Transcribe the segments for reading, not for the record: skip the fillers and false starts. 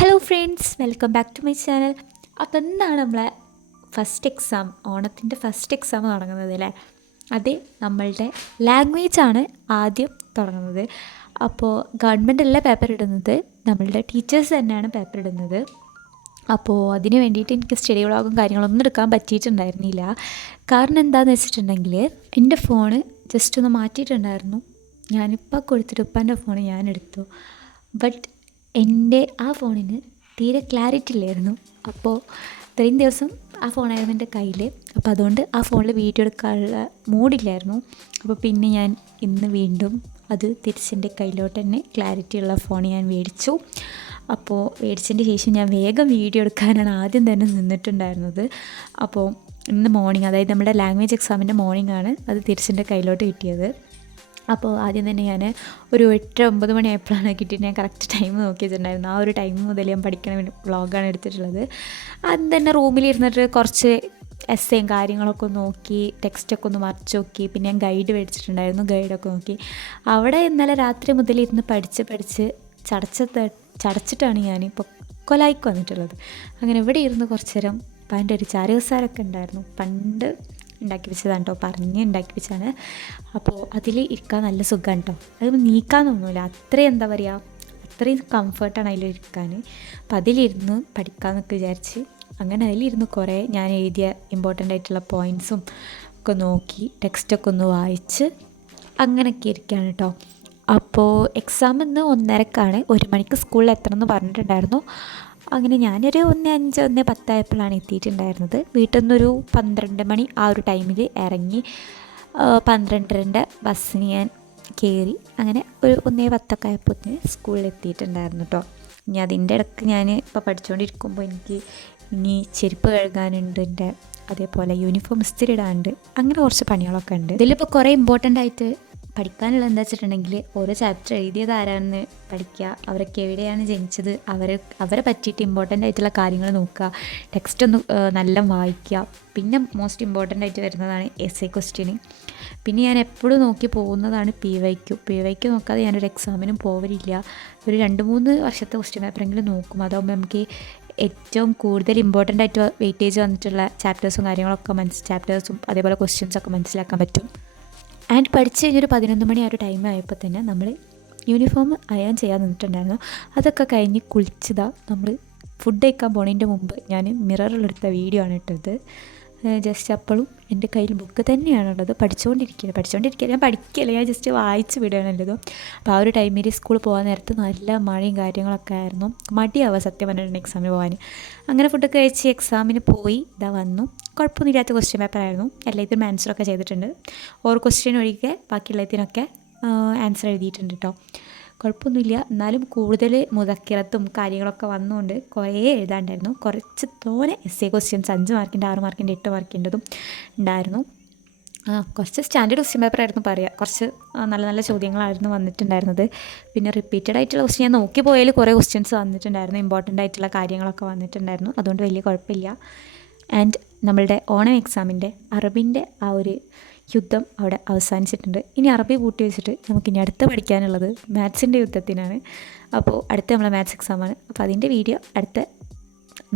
Hello friends, welcome back to my channel. അപ്പോൾ എന്താണ് നമ്മളെ ഫസ്റ്റ് എക്സാം, ഓണത്തിൻ്റെ ഫസ്റ്റ് എക്സാം തുടങ്ങുന്നത് അല്ലേ? അത് നമ്മളുടെ ലാംഗ്വേജാണ് ആദ്യം തുടങ്ങുന്നത്. അപ്പോൾ ഗവൺമെൻറ് അല്ല പേപ്പർ ഇടുന്നത്, നമ്മളുടെ ടീച്ചേഴ്സ് തന്നെയാണ് പേപ്പർ ഇടുന്നത്. അപ്പോൾ അതിന് വേണ്ടിയിട്ട് എനിക്ക് സ്റ്റഡി വ്ളോഗും കാര്യങ്ങളൊന്നും എടുക്കാൻ പറ്റിയിട്ടുണ്ടായിരുന്നില്ല. കാരണം എന്താണെന്ന് വെച്ചിട്ടുണ്ടെങ്കിൽ എൻ്റെ ഫോണ് ജസ്റ്റ് ഒന്ന് മാറ്റിയിട്ടുണ്ടായിരുന്നു. ഞാനിപ്പോൾ കൊടുത്തിട്ട് ഉപ്പാൻ്റെ ഫോണ് ഞാനെടുത്തു. ബട്ട് എൻ്റെ ആ ഫോണിന് തീരെ ക്ലാരിറ്റി ഇല്ലായിരുന്നു. അപ്പോൾ ഇത്രയും ദിവസം ആ ഫോണായിരുന്നു എൻ്റെ കയ്യിൽ. അപ്പോൾ അതുകൊണ്ട് ആ ഫോണിൽ വീഡിയോ എടുക്കാനുള്ള മൂഡില്ലായിരുന്നു. അപ്പോൾ പിന്നെ ഞാൻ ഇന്ന് വീണ്ടും അത് തിരിച്ചെൻ്റെ കയ്യിലോട്ട് തന്നെ ക്ലാരിറ്റി ഉള്ള ഫോൺ ഞാൻ മേടിച്ചു. അപ്പോൾ മേടിച്ചതിൻ്റെ ശേഷം ഞാൻ വേഗം വീഡിയോ എടുക്കാനാണ് ആദ്യം തന്നെ നിന്നിട്ടുണ്ടായിരുന്നത്. അപ്പോൾ ഇന്ന് മോർണിംഗ്, അതായത് നമ്മുടെ ലാംഗ്വേജ് എക്സാമിൻ്റെ മോർണിംഗ് ആണ് അത് തിരിച്ചെൻ്റെ കയ്യിലോട്ട് കിട്ടിയത്. അപ്പോൾ ആദ്യം തന്നെ ഞാൻ ഒരു 8-9 മണിയായപ്പോഴാണ് കിട്ടിയിട്ട് ഞാൻ കറക്റ്റ് ടൈം നോക്കി വെച്ചിട്ടുണ്ടായിരുന്നു. ആ ഒരു ടൈം മുതൽ ഞാൻ പഠിക്കണ വ്ളോഗാണ് എടുത്തിട്ടുള്ളത്. ആദ്യം തന്നെ റൂമിലിരുന്നിട്ട് കുറച്ച് എസ്സേയും കാര്യങ്ങളൊക്കെ നോക്കി, ടെക്സ്റ്റൊക്കെ ഒന്ന് മറിച്ച് നോക്കി. പിന്നെ ഞാൻ ഗൈഡ് മേടിച്ചിട്ടുണ്ടായിരുന്നു, ഗൈഡൊക്കെ നോക്കി. അവിടെ ഇന്നലെ രാത്രി മുതലിരുന്ന് പഠിച്ച് ചടച്ചിട്ടാണ് ഞാനിപ്പോൾ കൊലായിക്ക് വന്നിട്ടുള്ളത്. അങ്ങനെ ഇവിടെ ഇരുന്ന് കുറച്ച് നേരം പണ്ട് ഒരു ചാരവസാരമൊക്കെ ഉണ്ടായിരുന്നു, പണ്ട് ഉണ്ടാക്കി വെച്ചതാണ് കേട്ടോ, പറഞ്ഞ് ഉണ്ടാക്കി വെച്ചാണ്. അപ്പോൾ അതിൽ ഇരിക്കാൻ നല്ല സുഖമാണ് കേട്ടോ, അത് നീക്കാൻ തോന്നില്ല. അത്രയും എന്താ പറയുക, അത്രയും കംഫർട്ടാണ് അതിലിരിക്കാൻ. അപ്പം അതിലിരുന്ന് പഠിക്കാമെന്നൊക്കെ വിചാരിച്ച് അങ്ങനെ അതിലിരുന്ന് കുറേ ഞാൻ എഴുതിയ ഇമ്പോർട്ടൻ്റ് ആയിട്ടുള്ള പോയിൻറ്റ്സും ഒക്കെ നോക്കി, ടെക്സ്റ്റൊക്കെ ഒന്ന് വായിച്ച് അങ്ങനെയൊക്കെ ഇരിക്കുകയാണ് കേട്ടോ. അപ്പോൾ എക്സാം ഇന്ന് 1:30ക്കാണ്, 1 മണിക്ക് സ്കൂളിൽ എത്തണം എന്ന് പറഞ്ഞിട്ടുണ്ടായിരുന്നു. അങ്ങനെ ഞാനൊരു 1:05 1:10 ആയപ്പോഴാണ് എത്തിയിട്ടുണ്ടായിരുന്നത്. വീട്ടിൽ നിന്നൊരു 12 മണി ആ ഒരു ടൈമിൽ ഇറങ്ങി 12:30 ബസ്സിന് ഞാൻ കയറി. അങ്ങനെ ഒരു 1:10 ആയപ്പോൾ സ്കൂളിൽ എത്തിയിട്ടുണ്ടായിരുന്നു കേട്ടോ. ഇനി അതിൻ്റെ ഇടയ്ക്ക് ഞാൻ ഇപ്പോൾ പഠിച്ചുകൊണ്ടിരിക്കുമ്പോൾ എനിക്ക് ഇനി ചെരുപ്പ് കഴുകാനുണ്ട്, എൻ്റെ അതേപോലെ യൂണിഫോം ഇസ്തിരി ഇടാനുണ്ട്, അങ്ങനെ കുറച്ച് പണികളൊക്കെ ഉണ്ട്. ഇതിലിപ്പോൾ കുറേ ഇമ്പോർട്ടൻ്റ് ആയിട്ട് പഠിക്കാനുള്ള എന്താ വെച്ചിട്ടുണ്ടെങ്കിൽ ഓരോ ചാപ്റ്റർ എഴുതിയത് ആരാണെന്ന് പഠിക്കുക, അവരൊക്കെ എവിടെയാണ് ജനിച്ചത്, അവരെ പറ്റിയിട്ട് ഇമ്പോർട്ടൻ്റ് ആയിട്ടുള്ള കാര്യങ്ങൾ നോക്കുക, ടെക്സ്റ്റ് ഒന്ന് നല്ല വായിക്കുക. പിന്നെ മോസ്റ്റ് ഇമ്പോർട്ടൻ്റ് ആയിട്ട് വരുന്നതാണ് എസ്സേ ക്വസ്റ്റ്യൻ. പിന്നെ ഞാൻ എപ്പോഴും നോക്കി പോകുന്നതാണ് PYQ നോക്കാതെ ഞാനൊരു എക്സാമിനും പോവലില്ല. ഒരു 2-3 വർഷത്തെ ക്വസ്റ്റ്യൻ പേപ്പറെങ്കിലും നോക്കും. അതാകുമ്പോൾ നമുക്ക് ഏറ്റവും കൂടുതൽ ഇമ്പോർട്ടൻ്റ് ആയിട്ട് വെയിറ്റേജ് വന്നിട്ടുള്ള ചാപ്റ്റേഴ്സും കാര്യങ്ങളൊക്കെ ചാപ്റ്റേഴ്സും അതേപോലെ ക്വസ്റ്റ്യൻസൊക്കെ മനസ്സിലാക്കാൻ പറ്റും. ആൻഡ് പഠിച്ച് കഴിഞ്ഞൊരു 11 മണി ആ ഒരു ടൈം ആയപ്പോൾ തന്നെ നമ്മൾ യൂണിഫോം അയൺ ചെയ്യാൻ നിന്നിട്ടുണ്ടായിരുന്നു. അതൊക്കെ കഴിഞ്ഞ് കുളിച്ചതാ നമ്മൾ ഫുഡ് കഴിക്കാൻ പോണതിൻ്റെ മുമ്പ് ഞാൻ മിററിലെടുത്ത വീഡിയോ ആണ് ഇട്ടത്. ജസ്റ്റ് അപ്പോഴും എൻ്റെ കയ്യിൽ ബുക്ക് തന്നെയാണുള്ളത്, പഠിച്ചുകൊണ്ടിരിക്കുക. ഞാൻ പഠിക്കുകയല്ല, ഞാൻ ജസ്റ്റ് വായിച്ച് വിടുകയാണല്ലോ. അപ്പോൾ ആ ഒരു ടൈമിൽ സ്കൂളിൽ പോകാൻ നേരത്ത് നല്ല മഴയും കാര്യങ്ങളൊക്കെ ആയിരുന്നു, മടിയാവുക സത്യം പറഞ്ഞിട്ടുണ്ട് എക്സാമിന് പോകാൻ. അങ്ങനെ ഫുഡൊക്കെ കഴിച്ച് എക്സാമിന് പോയി ഇതാ വന്നു. കുഴപ്പമൊന്നുമില്ലാത്ത ക്വസ്റ്റ്യൻ പേപ്പറായിരുന്നു, എല്ലാത്തിനും ആൻസറൊക്കെ ചെയ്തിട്ടുണ്ട്. ഓരോ ക്വസ്റ്റ്യൻ ഒഴികെ ബാക്കിയുള്ളതിനൊക്കെ ആൻസർ എഴുതിയിട്ടുണ്ട് കേട്ടോ. കുഴപ്പമൊന്നുമില്ല. എന്നാലും കൂടുതൽ മുദക്കിറത്തും കാര്യങ്ങളൊക്കെ വന്നുകൊണ്ട് കുറേ എഴുതാണ്ടായിരുന്നു. കുറച്ച് തോനെ എസ്സേ ക്വസ്റ്റ്യൻസ് 5 മാർക്കിൻ്റെ 6 മാർക്കിൻ്റെ 8 മാർക്കിൻ്റെതും ഉണ്ടായിരുന്നു. കുറച്ച് സ്റ്റാൻഡേർഡ് ക്വസ്റ്റ്യൻ പേപ്പറായിരുന്നു പറയുക. കുറച്ച് നല്ല നല്ല ചോദ്യങ്ങളായിരുന്നു വന്നിട്ടുണ്ടായിരുന്നത്. പിന്നെ റിപ്പീറ്റഡ് ആയിട്ടുള്ള ക്വസ്റ്റ്യൻ ഞാൻ നോക്കി പോയാൽ കുറേ ക്വസ്റ്റ്യൻസ് വന്നിട്ടുണ്ടായിരുന്നു, ഇമ്പോർട്ടൻ്റ് ആയിട്ടുള്ള കാര്യങ്ങളൊക്കെ വന്നിട്ടുണ്ടായിരുന്നു. അതുകൊണ്ട് വലിയ കുഴപ്പമില്ല. ആൻഡ് നമ്മളുടെ ഓണം എക്സാമിൻ്റെ അറബിൻ്റെ ആ ഒരു യുദ്ധം അവിടെ അവസാനിച്ചിട്ടുണ്ട്. ഇനി അറബി കൂട്ടി വെച്ചിട്ട് നമുക്കിനി അടുത്ത് പഠിക്കാനുള്ളത് മാത്സിൻ്റെ യുദ്ധത്തിനാണ്. അപ്പോൾ അടുത്ത നമ്മളെ മാത്സ് എക്സാമാണ്. അപ്പോൾ അതിൻ്റെ വീഡിയോ അടുത്ത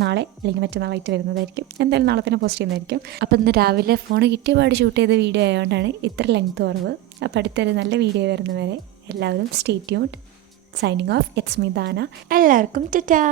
നാളെ അല്ലെങ്കിൽ മറ്റന്നാളായിട്ട് വരുന്നതായിരിക്കും. എന്തായാലും നാളെ തന്നെ പോസ്റ്റ് ചെയ്യുന്നതായിരിക്കും. അപ്പോൾ ഇന്ന് രാവിലെ ഫോൺ കിട്ടിയപാട് ഷൂട്ട് ചെയ്ത വീഡിയോ ആയതുകൊണ്ടാണ് ഇത്ര ലെങ്ത് കുറവ്. അപ്പോൾ അടുത്തൊരു നല്ല വീഡിയോ വരുന്നവരെ എല്ലാവരും stay tuned. Signing off, it's me ദാന. എല്ലാവർക്കും ടാറ്റാ.